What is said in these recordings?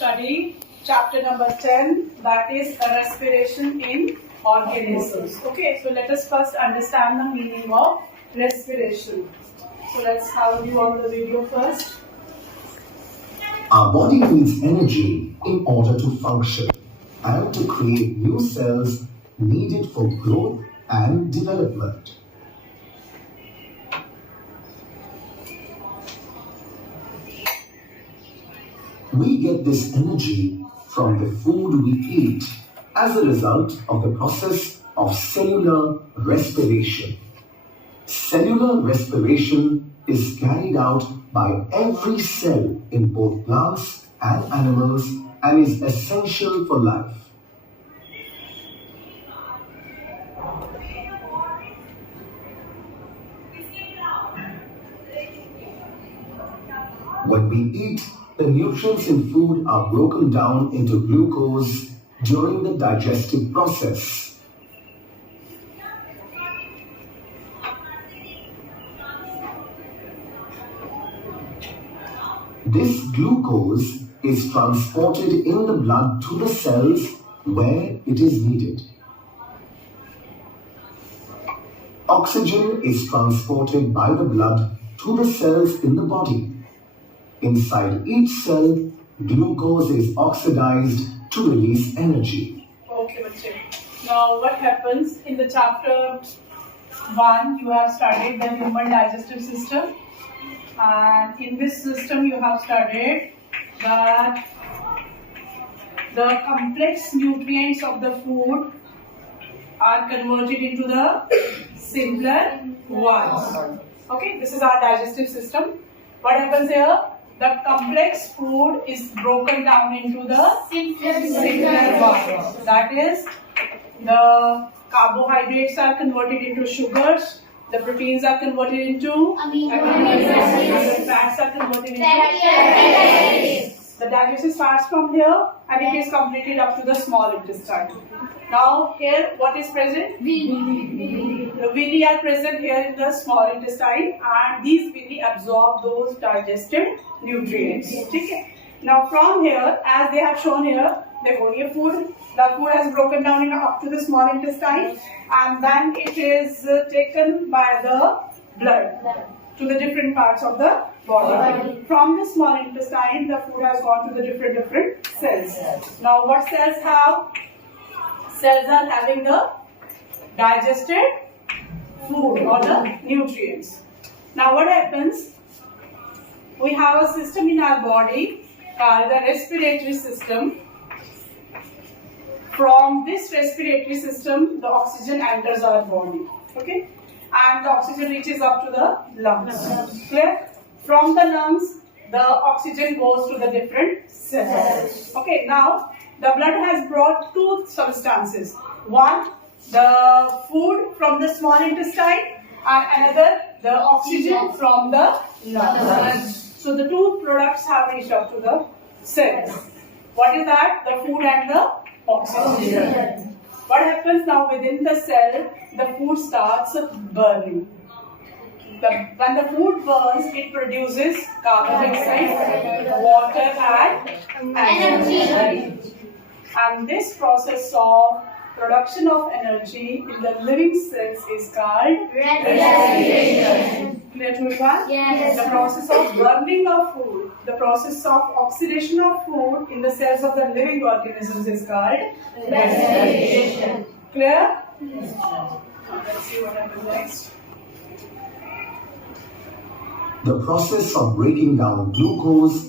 study chapter number 10, that is respiration in organisms. Okay, so let us first understand the meaning of respiration. So let's have a view on the video first. Our body needs energy in order to function and to create new cells needed for growth and development. We get this energy from the food we eat as a result of the process of cellular respiration. Cellular respiration is carried out by every cell in both plants and animals and is essential for life. When we eat, the nutrients in food are broken down into glucose during the digestive process. This glucose is transported in the blood to the cells where it is needed. Oxygen is transported by the blood to the cells in the body. Inside each cell, glucose is oxidized to release energy. Okay, bache. Now what happens in the chapter 1, you have studied the human digestive system, and in this system you have studied that the complex nutrients of the food are converted into the simpler ones. Okay, this is our digestive system. What happens here? The complex food is broken down into the simpler ones. That is, the carbohydrates are converted into sugars, the proteins are converted into amino acids, and the fats are converted into fatty acids. The digestion starts from here and it is completed up to the small intestine. Now here what is present? Villi. The villi are present here in the small intestine, and these villi absorb those digested nutrients. Okay. Now from here, as they have shown here, the food has broken down up to the small intestine, and then it is taken by the blood to the different parts of the body. From the small intestine, the food has gone to the different cells. Now what cells have? Cells are having the digested food or the nutrients. Now what happens? We have a system in our body called the respiratory system. From this respiratory system, the oxygen enters our body. Okay? And the oxygen reaches up to the lungs. Clear? From the lungs, the oxygen goes to the different cells. Okay, now the blood has brought two substances. One, the food from the small intestine, and another, the oxygen from the lungs. So the two products have reached up to the cells. What is that? The food and the oxygen. What happens now within the cell? The food starts burning. When the food burns, it produces carbon dioxide, water, and energy. And this process of production of energy in the living cells is called respiration. Clear to everyone? Yes. The process of burning of food, the process of oxidation of food in the cells of the living organisms is called respiration. Clear? Yes. Now let's see what happens next. The process of breaking down glucose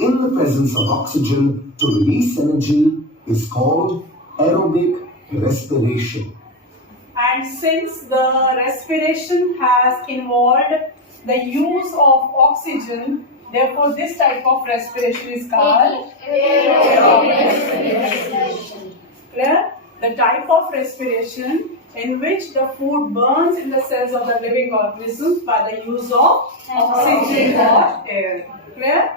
in the presence of oxygen to release energy is called aerobic respiration. And since the respiration has involved the use of oxygen, therefore this type of respiration is called aerobic respiration. Clear? The type of respiration in which the food burns in the cells of the living organisms by the use of oxygen or air. Clear?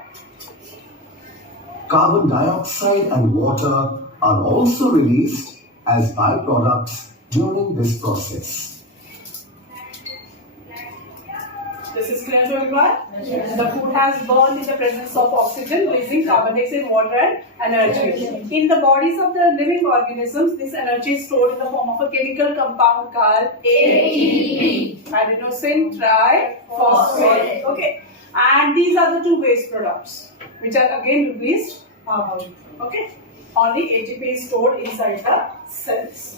Carbon dioxide and water are also released as byproducts during this process. This is clear to everyone? Yes. The food has burned in the presence of oxygen, releasing carbon dioxide, water and energy. In the bodies of the living organisms, this energy is stored in the form of a chemical compound called ATP, adenosine triphosphate. Okay, and these are the two waste products, which are again released out. Okay, only ATP is stored inside the cells.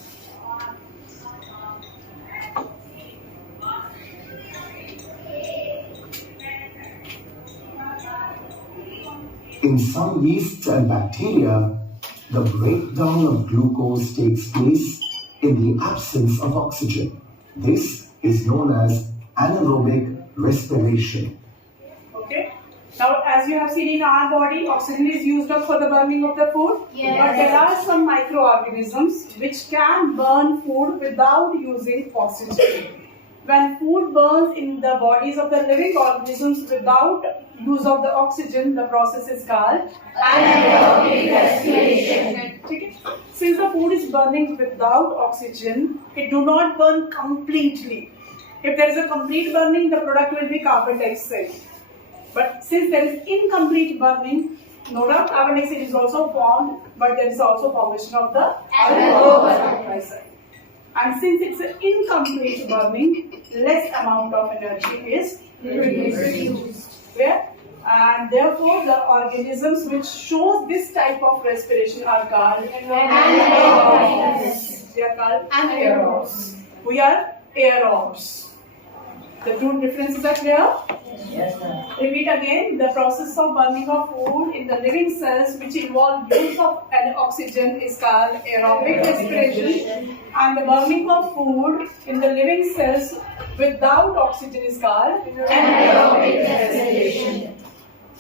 In some yeasts and bacteria, the breakdown of glucose takes place in the absence of oxygen. This is known as anaerobic respiration. Okay. Now, as you have seen in our body, oxygen is used up for the burning of the food. Yes. But there are some microorganisms which can burn food without using oxygen. When food burns in the bodies of the living organisms without use of the oxygen, the process is called anaerobic respiration. Okay. Since the food is burning without oxygen, it do not burn completely. If there is a complete burning, the product will be carbon dioxide. But since there is incomplete burning, no doubt carbon dioxide is also formed, but there is also formation of the alcohol dioxide. And since it's an incomplete burning, less amount of energy is produced. Yeah? And therefore, the organisms which show this type of respiration are called anaerobes. They are called anaerobes. We are aerobes. The two differences are clear? Yes, sir. Repeat again. The process of burning of food in the living cells which involve use of oxygen is called aerobic respiration, and the burning of food in the living cells without oxygen is called anaerobic respiration.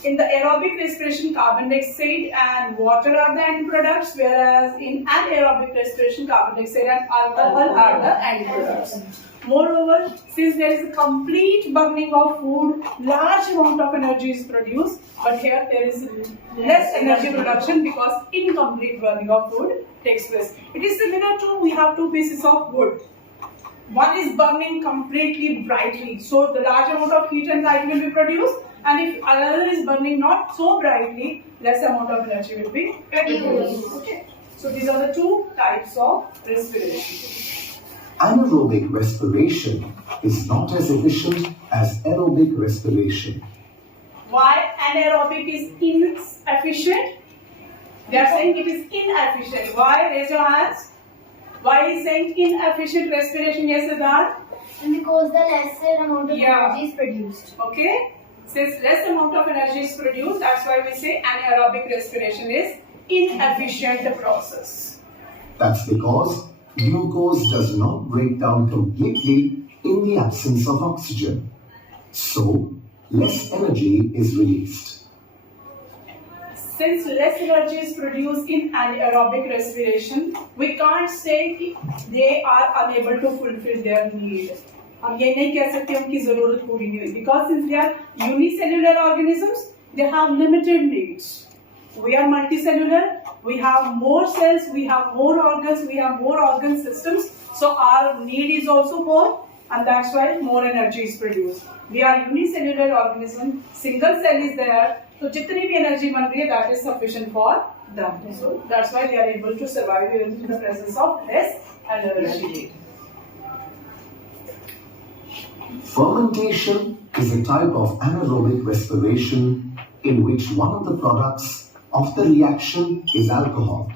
In the aerobic respiration, carbon dioxide and water are the end products, whereas in anaerobic respiration, carbon dioxide and alcohol are the end products. Moreover, since there is a complete burning of food, large amount of energy is produced, but here there is less energy production because incomplete burning of food takes place. It is similar to, we have two pieces of wood. One is burning completely brightly, so the large amount of heat and light will be produced, and if another is burning not so brightly, less amount of energy will be produced. Okay. So these are the two types of respiration. Anaerobic respiration is not as efficient as aerobic respiration. Why anaerobic is inefficient? They are saying it is inefficient. Why? Raise your hands. Why is saying inefficient respiration? Yes, Siddharth? Because the lesser amount of energy is produced. Okay. Since less amount of energy is produced, that's why we say anaerobic respiration is inefficient process. That's because glucose does not break down completely in the absence of oxygen. So, less energy is released. Since less energy is produced in anaerobic respiration, we can't say they are unable to fulfill their need. हम ये नहीं कह सकते उनकी जरूरत पूरी नहीं हुई, because since they are unicellular organisms, they have limited needs. We are multicellular, we have more cells, we have more organs, we have more organ systems, so our need is also more, and that's why more energy is produced. We are unicellular organism, single cell is there, so jitni bhi energy ban rahi hai, that is sufficient for them. So that's why they are able to survive even in the presence of less energy. Fermentation is a type of anaerobic respiration in which one of the products of the reaction is alcohol.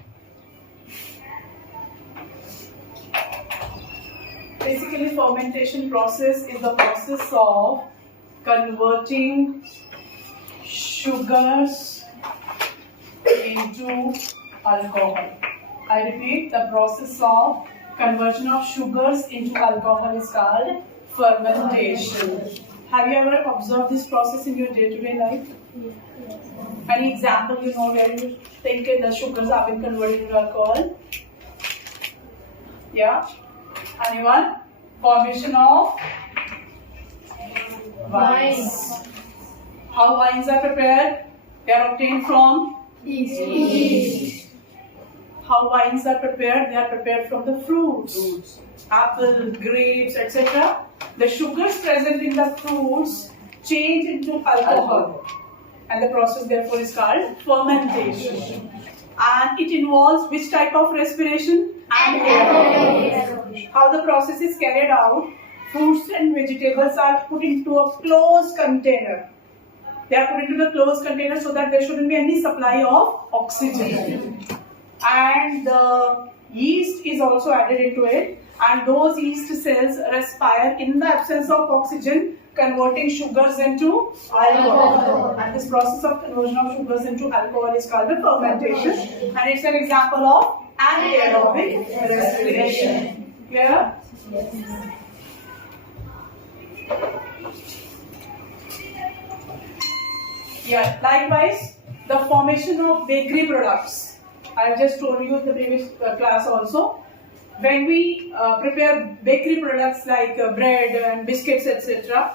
Basically, fermentation process is the process of converting sugars into alcohol. I repeat, the process of conversion of sugars into alcohol is called fermentation. Have you ever observed this process in your day-to-day life? Any example you know where you think the sugars have been converted into alcohol? Yeah? Anyone? Formation of wines. How wines are prepared? They are obtained from yeast. How wines are prepared? They are prepared from the fruits. Apple, grapes, etc. the sugars present in the fruits change into alcohol, and the process therefore is called fermentation. And it involves which type of respiration? Anaerobic. How the process is carried out? Fruits and vegetables are put into a closed container. They are put into the closed container so that there shouldn't be any supply of oxygen. And the yeast is also added into it, and those yeast cells respire in the absence of oxygen, converting sugars into alcohol. And this process of conversion of sugars into alcohol is called the fermentation, and it's an example of anaerobic respiration. Clear? Yes. Yeah, likewise, the formation of bakery products. I have just told you in the previous class also. When we prepare bakery products like bread and biscuits, etc.,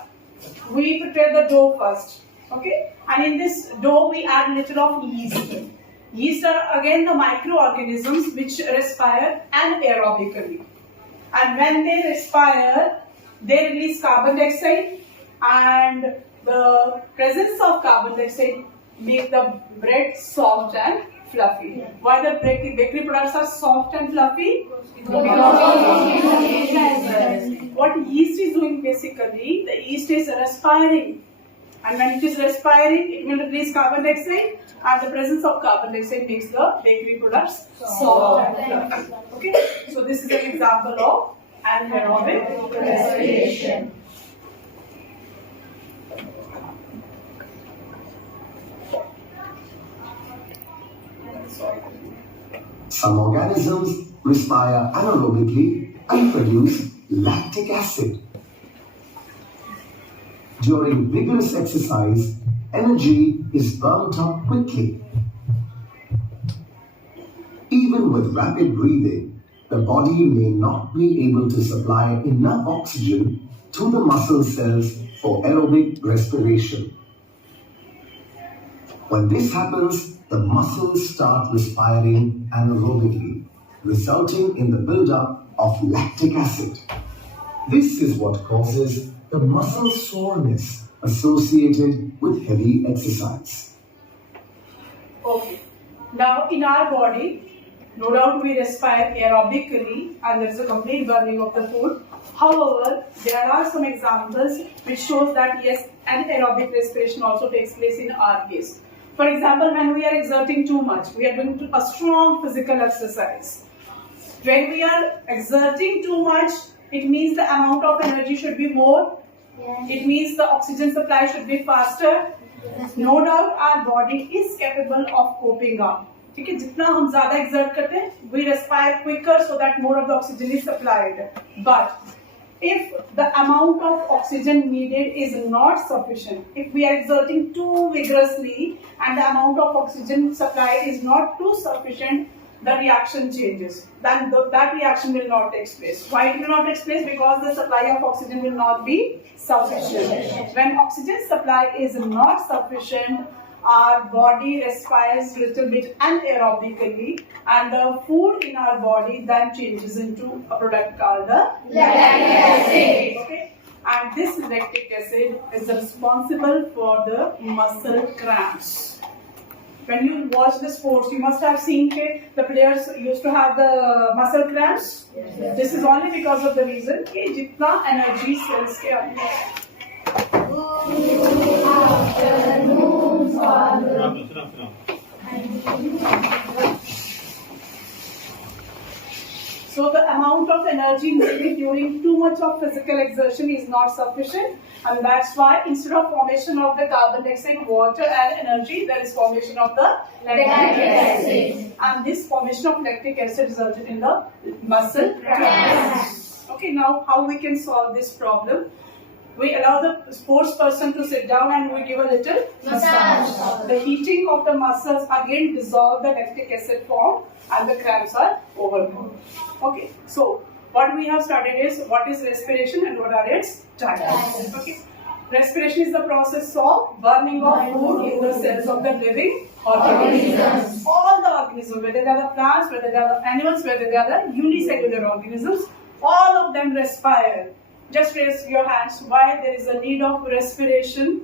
we prepare the dough first. Okay? And in this dough, we add little of yeast. Yeast are again the microorganisms which respire anaerobically. And when they respire, they release carbon dioxide, and the presence of carbon dioxide make the bread soft and fluffy. Why the bakery products are soft and fluffy? What yeast is doing basically, the yeast is respiring, and when it is respiring, it will release carbon dioxide, and the presence of carbon dioxide makes the bakery products soft and fluffy. Okay, so this is an example of anaerobic respiration. Some organisms respire anaerobically and produce lactic acid. During vigorous exercise, energy is burnt up quickly. Even with rapid breathing, the body may not be able to supply enough oxygen to the muscle cells for aerobic respiration. When this happens, the muscles start respiring anaerobically, resulting in the buildup of lactic acid. This is what causes the muscle soreness associated with heavy exercise. Okay. Now in our body, no doubt we respire aerobically and there is a complete burning of the food. However, there are some examples which shows that yes, anaerobic respiration also takes place in our case. For example, when we are exerting too much, we are doing a strong physical exercise. When we are exerting too much, it means the amount of energy should be more. Yes. It means the oxygen supply should be faster. Yes. No doubt our body is capable of coping up. ठीक है, जितना हम ज़्यादा exert करते हैं, we respire quicker so that more of the oxygen is supplied. But if the amount of oxygen needed is not sufficient, if we are exerting too vigorously and the amount of oxygen supplied is not too sufficient, the reaction changes. Then that reaction will not take place. Why it will not take place? Because the supply of oxygen will not be sufficient. When oxygen supply is not sufficient, our body respires little bit anaerobically, and the food in our body then changes into a product called the lactic acid. Okay? And this lactic acid is responsible for the muscle cramps. When you watch the sports, you must have seen the players used to have the muscle cramps. Yes. This is only because of the reason कि जितना energy cells के अंदर. So the amount of energy needed during too much of physical exertion is not sufficient, and that's why instead of formation of the carbon dioxide, water and energy, there is formation of the lactic acid. And this formation of lactic acid resulted in the muscle cramps. Okay, now how we can solve this problem? We allow the sports person to sit down and we give a little massage. The heating of the muscles again dissolve the lactic acid form and the cramps are over. Okay, so what we have studied is what is respiration and what are its types. Okay, respiration is the process of burning of food in the cells of the living organisms. All the organisms, whether they are the plants, whether they are the animals, whether they are the unicellular organisms, all of them respire. Just raise your hands. Why there is a need of respiration?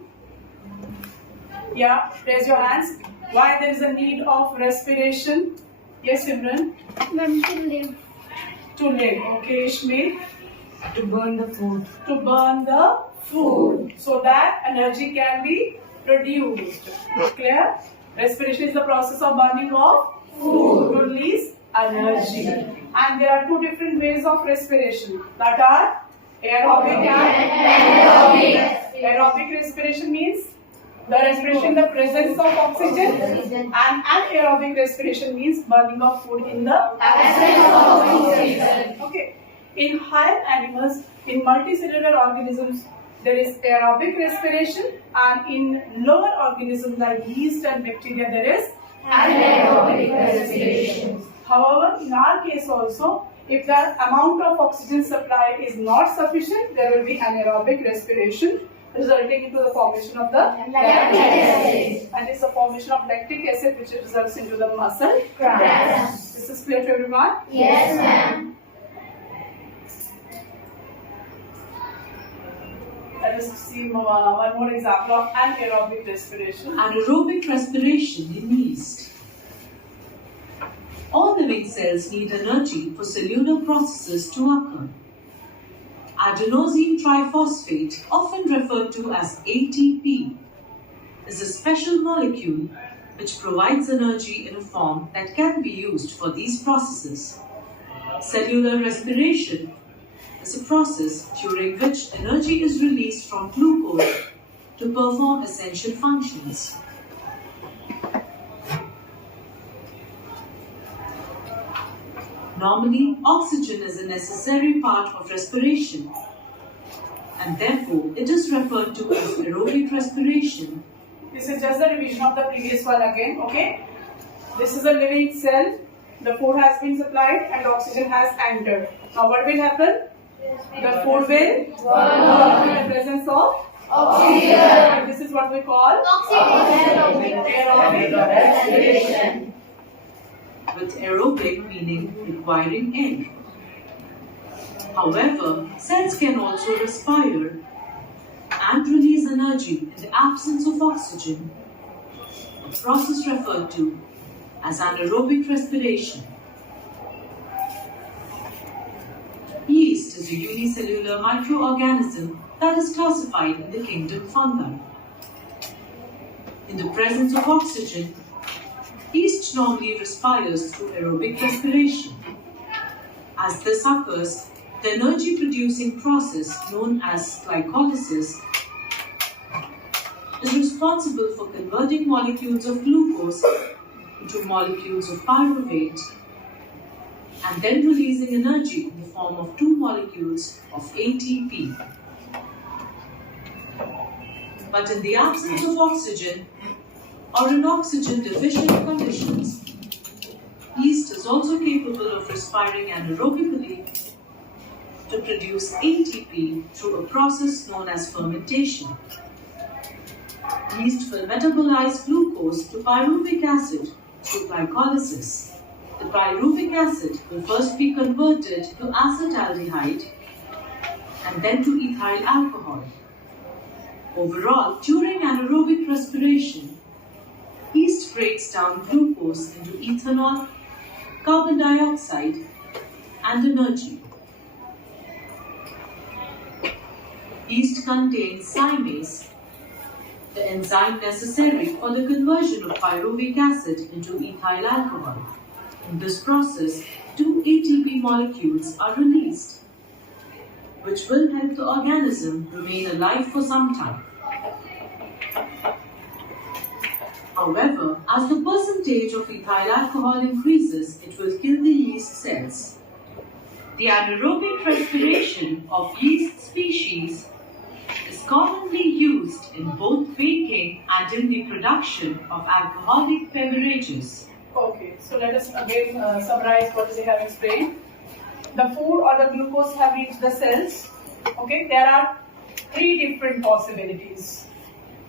Yeah, raise your hands. Why there is a need of respiration? Yes, Simran? To live. To live. Okay, Ishmael? To burn the food. To burn the food. So that energy can be produced. Clear? Respiration is the process of burning of food to release energy. And there are two different ways of respiration. That are aerobic and anaerobic. Aerobic respiration means the respiration in the presence of oxygen, and anaerobic respiration means burning of food in the absence of oxygen. Okay. In higher animals, in multicellular organisms, there is aerobic respiration, and in lower organisms like yeast and bacteria, there is anaerobic respiration. However, in our case also, if the amount of oxygen supply is not sufficient, there will be anaerobic respiration, resulting into the formation of the lactic acid. And it's the formation of lactic acid which results into the muscle cramps. This is clear to everyone? Yes, ma'am. Let us see one more example of anaerobic respiration. Anaerobic respiration in yeast. All living cells need energy for cellular processes to occur. Adenosine triphosphate, often referred to as ATP, is a special molecule which provides energy in a form that can be used for these processes. Cellular respiration is a process during which energy is released from glucose to perform essential functions. Normally, oxygen is a necessary part of respiration, and therefore it is referred to as aerobic respiration. This is just the revision of the previous one again, okay? This is a living cell. The food has been supplied and oxygen has entered. Now what will happen? The food will burn in the presence of oxygen. And this is what we call aerobic respiration. With aerobic meaning requiring air. However, cells can also respire and release energy in the absence of oxygen, a process referred to as anaerobic respiration. Yeast is a unicellular microorganism that is classified in the kingdom fungi. In the presence of oxygen, yeast normally respires through aerobic respiration. As this occurs, the energy-producing process known as glycolysis is responsible for converting molecules of glucose into molecules of pyruvate and then releasing energy in the form of two molecules of ATP. But in the absence of oxygen, or in oxygen-deficient conditions, yeast is also capable of respiring anaerobically to produce ATP through a process known as fermentation. Yeast will metabolize glucose to pyruvic acid through glycolysis. The pyruvic acid will first be converted to acetaldehyde and then to ethyl alcohol. Overall, during anaerobic respiration, yeast breaks down glucose into ethanol, carbon dioxide, and energy. Yeast contains zymase, the enzyme necessary for the conversion of pyruvic acid into ethyl alcohol. In this process, two ATP molecules are released, which will help the organism remain alive for some time. However, as the percentage of ethyl alcohol increases, it will kill the yeast cells. The anaerobic respiration of yeast species is commonly used in both baking and in the production of alcoholic beverages. Okay, so let us again summarize what they have explained. The food or the glucose have reached the cells. Okay, there are three different possibilities.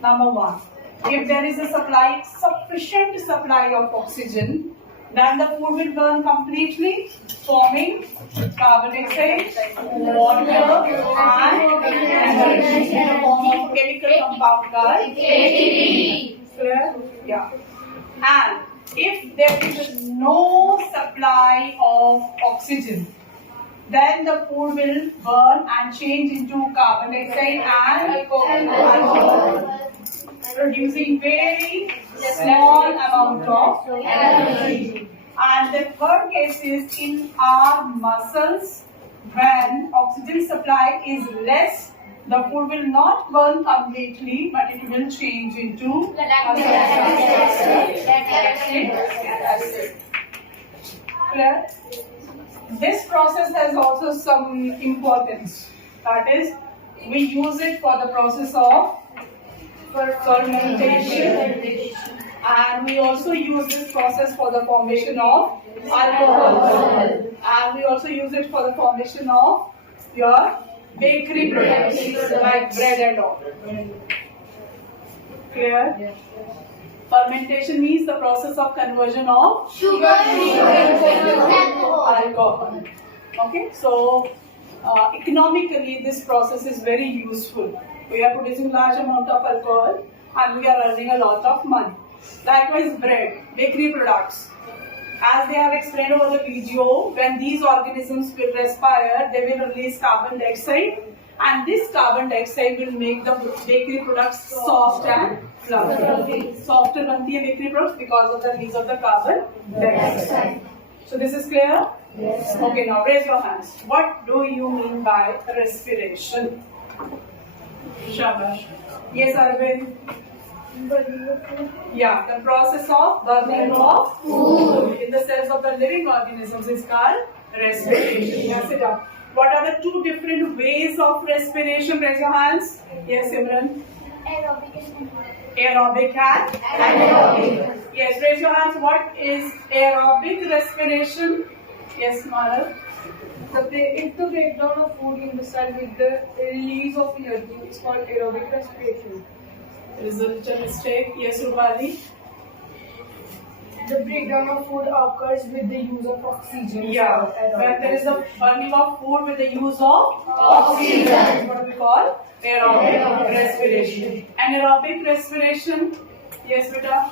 Number one, if there is a sufficient supply of oxygen, Then the food will burn completely, forming carbon dioxide, water, and energy in the form of chemical compound called ATP. Clear? Yeah. And if there is no supply of oxygen, then the food will burn and change into carbon dioxide and alcohol, producing very small amount of energy. And the third case is in our muscles, when oxygen supply is less, the food will not burn completely, but it will change into lactic acid. Clear? This process has also some importance. That is, we use it for the process of fermentation, and we also use this process for the formation of alcohol, and we also use it for the formation of your bakery products like bread and all. Clear? Fermentation means the process of conversion of Sugar into alcohol. Okay, so economically this process is very useful. We are producing large amount of alcohol and we are earning a lot of money. Likewise, bread, bakery products. As they have explained over the video, when these organisms will respire, they will release carbon dioxide, and this carbon dioxide will make the bakery products soft and fluffy. Softer बनती है bakery products because of the release of the carbon dioxide. So this is clear? Yes. Okay, now raise your hands. What do you mean by respiration? Shabash. Yes, Arvind. Yeah, the process of burning of food in the cells of the living organisms is called respiration. Yes, sit down. What are the two different ways of respiration? Raise your hands. Yes, Imran. Aerobic and anaerobic. Yes, raise your hands. What is aerobic respiration? Yes, Marav. If the breakdown of food in the cell with the release of energy is called aerobic respiration. There is a little mistake. Yes, Rupali. The breakdown of food occurs with the use of oxygen. Yeah, when there is a burning of food with the use of oxygen, that's what we call aerobic respiration. Anaerobic respiration. Yes, beta.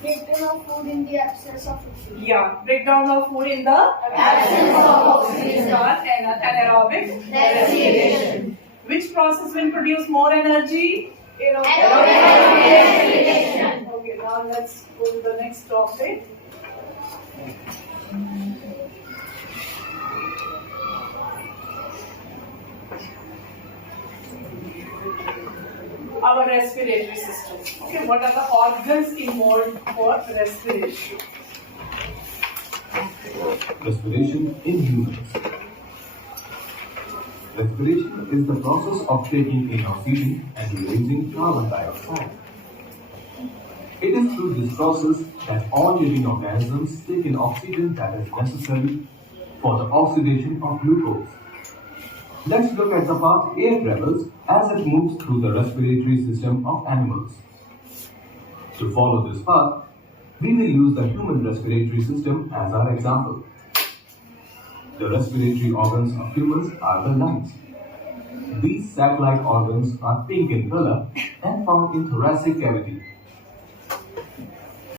Breakdown of food in the absence of oxygen. Yeah, breakdown of food in the absence of oxygen is called anaerobic respiration. Which process will produce more energy? Aerobic respiration. Okay, now let's go to the next topic. Our respiratory system. Okay, what are the organs involved for respiration? Respiration in humans. Respiration is the process of taking in oxygen and releasing carbon dioxide. It is through this process that all living organisms take in oxygen that is necessary for the oxidation of glucose. Let's look at the path air travels as it moves through the respiratory system of animals. To follow this path, we will use the human respiratory system as our example. The respiratory organs of humans are the lungs. These sac-like organs are pink in color and found in thoracic cavity.